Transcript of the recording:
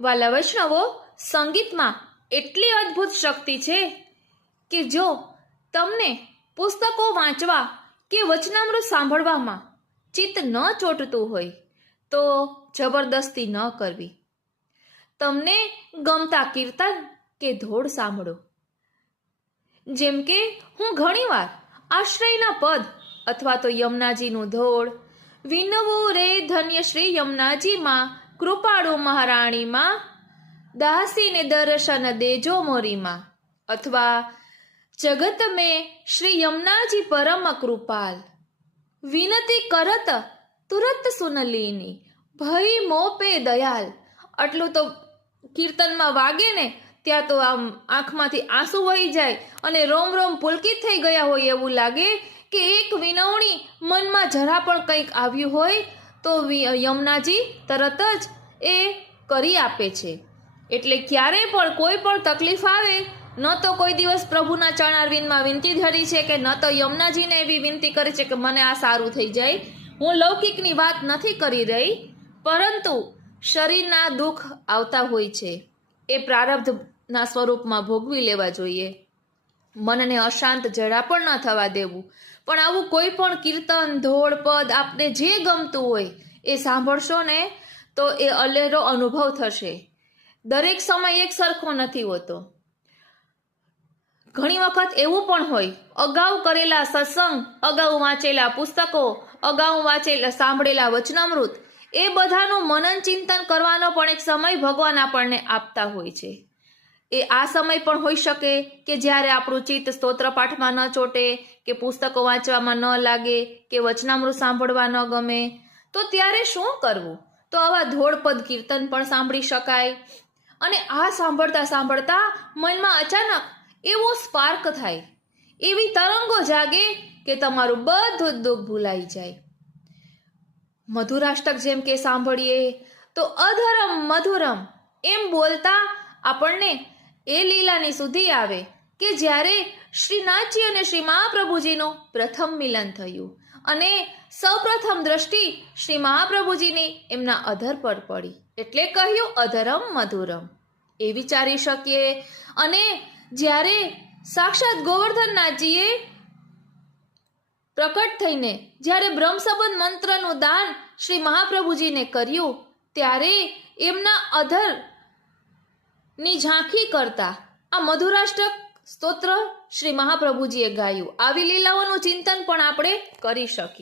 વાલા વૈષ્ણવો, સંગીતમાં એટલી અદ્ભુત શક્તિ છે કે જો તમને પુસ્તકો વાંચવા કે વચનામૃત સાંભળવામાં ચિત્ત ન ચોંટતું હોય તો જબરદસ્તી ન કરવી. તમને ગમતા કીર્તન કે ધોળ સાંભળો. જેમ કે હું ઘણીવાર આશ્રયના પદ અથવા તો યમુનાજીનું ધોળ, વિનવું રે ધન્ય શ્રી યમુનાજીમાં, કૃપાળુ મહારાણીમાં, દાસીને દર્શન દેજો મોરીમાં, અથવા જગત મેં શ્રી યમુનાજી પરમ કૃપાલ, વિનતી કરત તુરત સુનલીની, ભઈ મોપે દયાલ. આટલું તો કીર્તનમાં વાગે ને ત્યાં તો આમ આંખમાંથી આંસુ વહી જાય અને રોમ રોમ પુલકિત થઈ ગયા હોય એવું લાગે કે એક વિનવણી મનમાં જરા પણ કંઈક આવ્યું હોય તો યમુનાજી તરત જ એ કરી આપે છે. એટલે ક્યારે પણ કોઈ પણ તકલીફ આવે ન તો કોઈ દિવસ પ્રભુના ચરણારવિંદમાં વિનંતી ધરી છે કે ન તો યમુનાજીને એવી વિનંતી કરી છે કે મને આ સારું થઈ જાય. હું લૌકિકની વાત નથી કરી રહી, પરંતુ શરીરના દુઃખ આવતા હોય છે એ પ્રારબ્ધના સ્વરૂપમાં ભોગવી લેવા જોઈએ. મનને અશાંત જરા પણ ન થવા દેવું. પણ આવું કોઈ પણ કીર્તન, ધોળ, પદ આપને જે ગમતું હોય એ સાંભળશો ને તો એ અલેરો અનુભવ થશે. દરેક સમય એક સરખો નથી હોતો. ઘણી વખત એવું પણ હોય, અગાઉ કરેલા સત્સંગ, અગાઉ વાંચેલા પુસ્તકો, અગાઉ સાંભળેલા વચનામૃત એ બધાનું મનન ચિંતન કરવાનો પણ એક સમય ભગવાન આપણને આપતા હોય છે. એ આ સમય પણ હોઈ શકે કે જ્યારે આપણું ચિત્ત સ્તોત્ર પાઠમાં ન ચોટે, કે પુસ્તકો વાંચવામાં ન લાગે, કે વચનામૃત સાંભળવા ન ગમે, તો ત્યારે શું કરવું? તો આવા ધોળપદ કીર્તન પણ સાંભળી શકાય. અને આ સાંભળતા સાંભળતા મનમાં અચાનક એવો સ્પાર્ક થાય, એવી તરંગો જાગે કે તમારું બધું જ દુઃખ ભૂલાઈ જાય. મધુરાષ્ટક જેમ કે સાંભળીએ તો અધરમ મધુરમ એમ બોલતા આપણને એ લીલાની સુધી આવે કે જ્યારે શ્રીનાથજી અને શ્રી મહાપ્રભુજીનું પ્રથમ મિલન થયું અને સૌપ્રથમ દ્રષ્ટિ શ્રી મહાપ્રભુજીની એમના અધર પર પડી, એટલે કહ્યું અધરમ મધુરમ. એ વિચારી શકીએ. અને જ્યારે સાક્ષાત ગોવર્ધનનાથજીએ પ્રકટ થઈને જ્યારે બ્રહ્મસંબંધ મંત્રનું દાન શ્રી મહાપ્રભુજીને કર્યું ત્યારે એમના અધરની ઝાંખી કરતા આ મધુરાષ્ટક સ્તોત્ર શ્રી મહાપ્રભુજીએ ગાયું. આવી લીલાઓનું ચિંતન પણ આપણે કરી શકીએ.